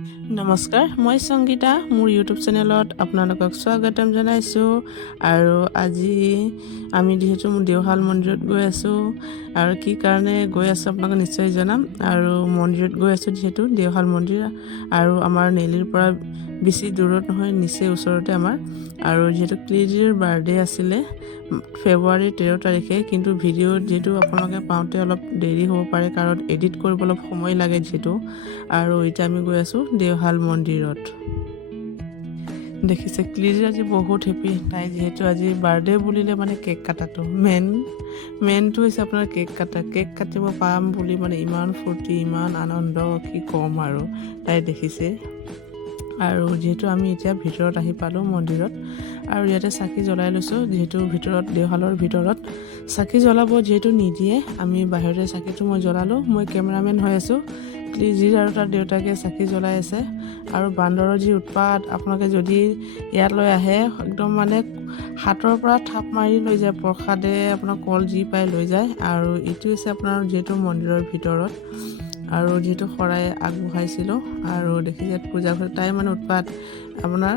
নমস্কাৰ, মই সংগীতা। মোৰ ইউটিউব চেনেলত আপোনালোকক স্বাগতম জনাইছোঁ। আৰু আজি আমি যিহেতু দেওশাল মন্দিৰত গৈ আছোঁ, আৰু কি কাৰণে গৈ আছোঁ আপোনালোকক নিশ্চয় জনাম। আৰু মন্দিৰত গৈ আছোঁ যিহেতু দেওশাল মন্দিৰ, আৰু আমাৰ নেলিৰ পৰা বেছি দূৰত নহয়, নিচেই ওচৰতে আমাৰ। আৰু যিহেতু ক্লিজিৰ বাৰ্থডে আছিলে ফেব্ৰুৱাৰী 13 তাৰিখে, কিন্তু ভিডিঅ'ত যিহেতু আপোনালোকে পাওঁতে অলপ দেৰি হ'ব পাৰে, কাৰণ এডিট কৰিব অলপ সময় লাগে যিহেতু। আৰু এতিয়া আমি গৈ আছোঁ দেওশাল মন্দিৰত। দেখিছে ক্লিজি আজি বহুত হেপী, তাই যিহেতু আজি বাৰ্থডে বুলিলে মানে কেক কাটাটো মেইনটো হৈছে আপোনাৰ কেক কাটিব পাম বুলি মানে ইমান ফূৰ্তি, ইমান আনন্দ, কি ক'ম আৰু তাই দেখিছে। আৰু যিহেতু আমি এতিয়া ভিতৰত আহি পালোঁ মন্দিৰত, আৰু ইয়াতে চাকি জ্বলাই লৈছোঁ। যিহেতু ভিতৰত দেওশালৰ ভিতৰত চাকি জ্বলাব যিহেতু নিদিয়ে, আমি বাহিৰতে চাকিটো মই জ্বলালোঁ। মই কেমেৰামেন হৈ আছোঁ, ক্লিজিৰ আৰু তাৰ দেউতাকে চাকি জ্বলাই আছে। আৰু বান্দৰৰ যি উৎপাত, আপোনালোকে যদি ইয়ালৈ আহে একদম মানে হাতৰ পৰা থাপ মাৰি লৈ যায়, প্ৰসাদে আপোনাৰ কল যি পাই লৈ যায়। আৰু এইটো হৈছে আপোনাৰ যিহেতু মন্দিৰৰ ভিতৰত, আৰু যিহেতু শৰাই আগবঢ়াইছিলোঁ। আৰু দেখিছে পূজা কৰি তাই মানে উৎপাত, আপোনাৰ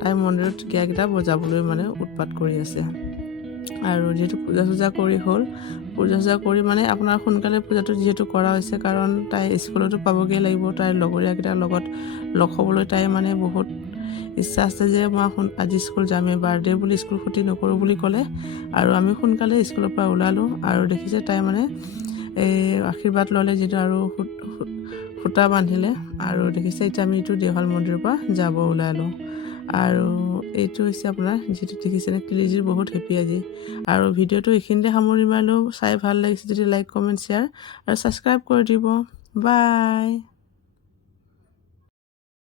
তাই মন্দিৰত গীয়াকেইটা বজাবলৈ মানে উৎপাত কৰি আছে। আৰু যিহেতু পূজা চূজা কৰি হ'ল, পূজা চূজা কৰি মানে আপোনাৰ সোনকালে পূজাটো যিহেতু কৰা হৈছে, কাৰণ তাই স্কুলতো পাবগৈ লাগিব। তাইৰ লগৰীয়াকেইটাৰ লগত লগ হ'বলৈ তাই মানে বহুত ইচ্ছা আছে যে মই আজি স্কুল যামেই, বাৰ্থডে বুলি স্কুল ক্ষতি নকৰোঁ বুলি ক'লে। আৰু আমি সোনকালে স্কুলৰ পৰা ওলালোঁ। আৰু দেখিছে তাই মানে এই আশীৰ্বাদ ল'লে যিটো, আৰু সূতা বান্ধিলে। আৰু দেখিছে এতিয়া আমি এইটো দেওশাল মন্দিৰৰ পৰা যাব ওলালোঁ। আৰু এইটো হৈছে আপোনাৰ যিটো দেখিছে ক্লিজিৰ বহুত হেপী আজি। আৰু ভিডিঅ'টো এইখিনিতে সামৰি মাৰিলোঁ। চাই ভাল লাগিছে যদি লাইক, কমেণ্ট, শ্বেয়াৰ আৰু ছাবস্ক্ৰাইব কৰি দিব। বাই।